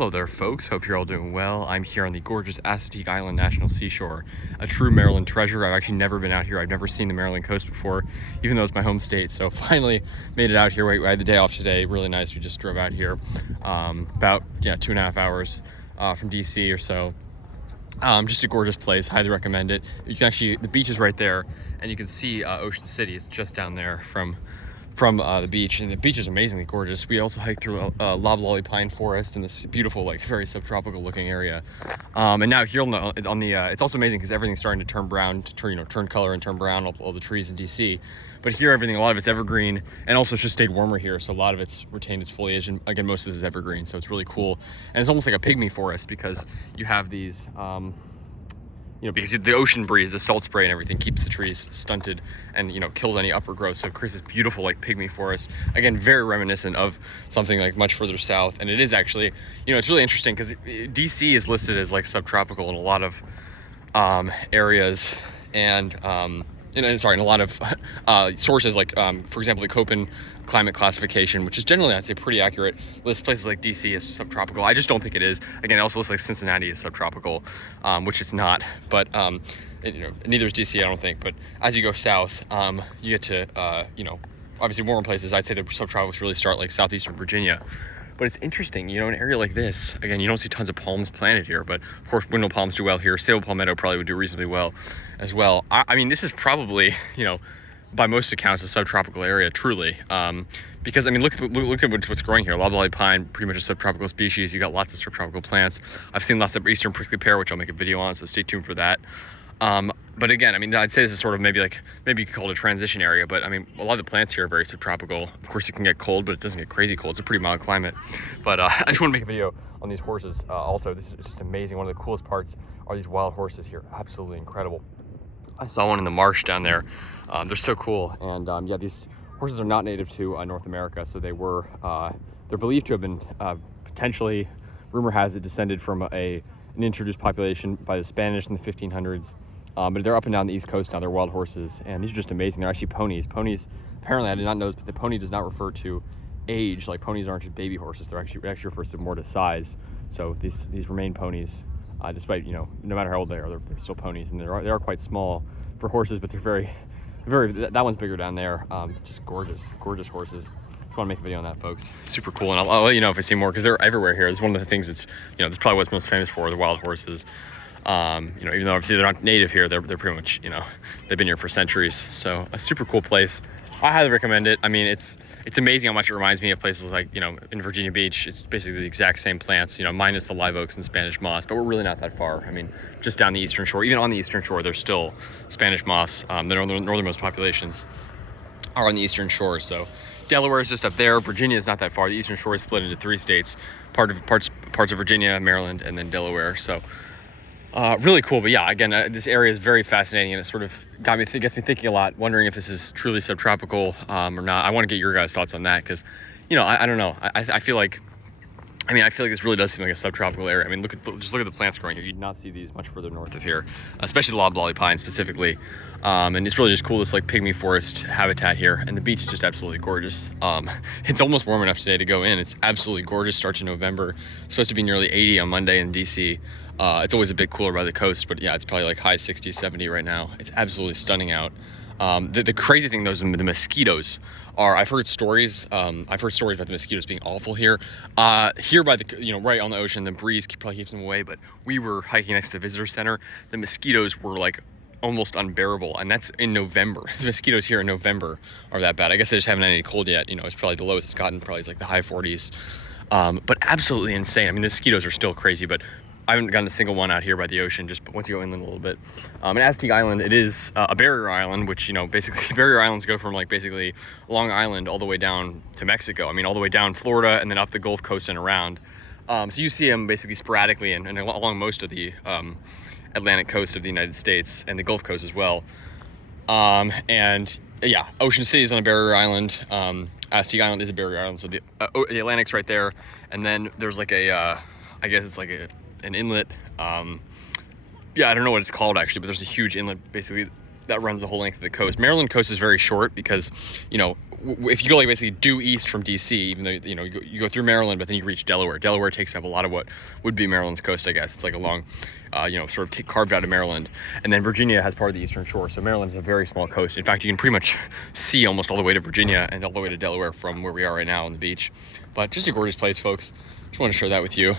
Hello there, folks. Hope you're all doing well. I'm here on the gorgeous Assateague Island National Seashore, a true Maryland treasure. I've actually never been out here. I've never seen the Maryland coast before, even though it's my home state. So finally made it out here. I had the day off today. Really nice. We just drove out here about 2.5 hours from DC or so. Just a gorgeous place. Highly recommend it. You can actually, the beach is right there, and you can see Ocean City. It's just down there from the beach, and the beach is amazingly gorgeous. We also hiked through a loblolly pine forest in this beautiful, like, very subtropical looking area. And now here on the it's also amazing because everything's starting to turn brown, turn color and turn brown, all the trees in DC. But here, a lot of it's evergreen, and also it's just stayed warmer here, so a lot of it's retained its foliage, and again, most of this is evergreen, so it's really cool. And it's almost like a pygmy forest because you have these because the ocean breeze, the salt spray and everything keeps the trees stunted and, kills any upper growth. So it creates this beautiful, like, pygmy forest. Again, very reminiscent of something like much further south. And it is actually, it's really interesting because DC is listed as like subtropical in a lot of areas, and in a lot of sources, like for example, the Köppen climate classification, which is generally, I'd say, pretty accurate, lists places like DC as subtropical. I just don't think it is. Again, it also lists like Cincinnati as subtropical, which it's not. But neither is DC, I don't think. But as you go south, you get to obviously warmer places. I'd say the subtropicals really start like southeastern Virginia. But it's interesting, an area like this, again, you don't see tons of palms planted here, but of course windmill palms do well here. Sable palmetto probably would do reasonably well as well. I mean, this is probably, by most accounts, a subtropical area, truly. Because, I mean, look at what's growing here. Loblolly pine, pretty much a subtropical species. You got lots of subtropical plants. I've seen lots of eastern prickly pear, which I'll make a video on, so stay tuned for that. But again, I mean, I'd say this is sort of maybe you could call it a transition area, but I mean, a lot of the plants here are very subtropical. Of course, it can get cold, but it doesn't get crazy cold. It's a pretty mild climate. But I just want to make a video on these horses. Also, this is just amazing. One of the coolest parts are these wild horses here. Absolutely incredible. I saw one in the marsh down there. They're so cool. And yeah, these horses are not native to North America, so they're believed to have been potentially, rumor has it, descended from an introduced population by the Spanish in the 1500s. But they're up and down the East Coast now. They're wild horses, and these are just amazing. They're actually ponies. Ponies, apparently, I did not know this, but the pony does not refer to age. Like, ponies aren't just baby horses. It actually refers to more to size. So these remain ponies, despite, no matter how old they are, they're still ponies, and they are quite small for horses, but they're very, very, that one's bigger down there. Just gorgeous horses. Just want to make a video on that, folks. Super cool, and I'll let you know if I see more, because they're everywhere here. It's one of the things that's, that's probably what's most famous for, the wild horses. Even though obviously they're not native here, they're pretty much, they've been here for centuries. So a super cool place. I highly recommend it. I mean, it's amazing how much it reminds me of places like, in Virginia Beach. It's basically the exact same plants, minus the live oaks and Spanish moss, but we're really not that far. I mean, just down the eastern shore, even on the eastern shore, there's still Spanish moss. The northernmost populations are on the eastern shore. So Delaware is just up there. Virginia is not that far. The eastern shore is split into 3 states, parts of Virginia, Maryland, and then Delaware. So really cool. But yeah, again, this area is very fascinating, and it sort of gets me thinking a lot, wondering if this is truly subtropical or not. I want to get your guys' thoughts on that, because I don't know. I feel like this really does seem like a subtropical area. I mean, just look at the plants growing here. You'd not see these much further north of here, especially the loblolly pine specifically. And it's really just cool, this like pygmy forest habitat here, and the beach is just absolutely gorgeous. It's almost warm enough today to go in. It's absolutely gorgeous. Starts in November. It's supposed to be nearly 80 on Monday in DC. It's always a bit cooler by the coast, but yeah, it's probably like high 60s, 70 right now. It's absolutely stunning out. The crazy thing though is the mosquitoes are, I've heard stories about the mosquitoes being awful here. Here by the, right on the ocean, the breeze probably keeps them away, but we were hiking next to the visitor center. The mosquitoes were like almost unbearable, and that's in November. The mosquitoes here in November are that bad. I guess they just haven't had any cold yet. It's probably the lowest it's gotten, probably like the high 40s. But absolutely insane. I mean, the mosquitoes are still crazy, but I haven't gotten a single one out here by the ocean, just once you go inland a little bit. And Assateague Island, it is a barrier island, which, basically barrier islands go from like basically Long Island all the way down to Mexico. I mean, all the way down Florida and then up the Gulf Coast and around. So you see them basically sporadically and along most of the Atlantic coast of the United States and the Gulf Coast as well. And yeah, Ocean City is on a barrier island. Assateague Island is a barrier island, so the Atlantic's right there. And then there's like I guess it's like an inlet. Yeah, I don't know what it's called actually, but there's a huge inlet basically that runs the whole length of the coast. Maryland coast is very short because, if you go like basically due east from DC, even though you go through Maryland, but then you reach Delaware. Delaware takes up a lot of what would be Maryland's coast, I guess. It's like a long, sort of carved out of Maryland. And then Virginia has part of the eastern shore, so Maryland's a very small coast. In fact, you can pretty much see almost all the way to Virginia and all the way to Delaware from where we are right now on the beach. But just a gorgeous place, folks. Just want to share that with you.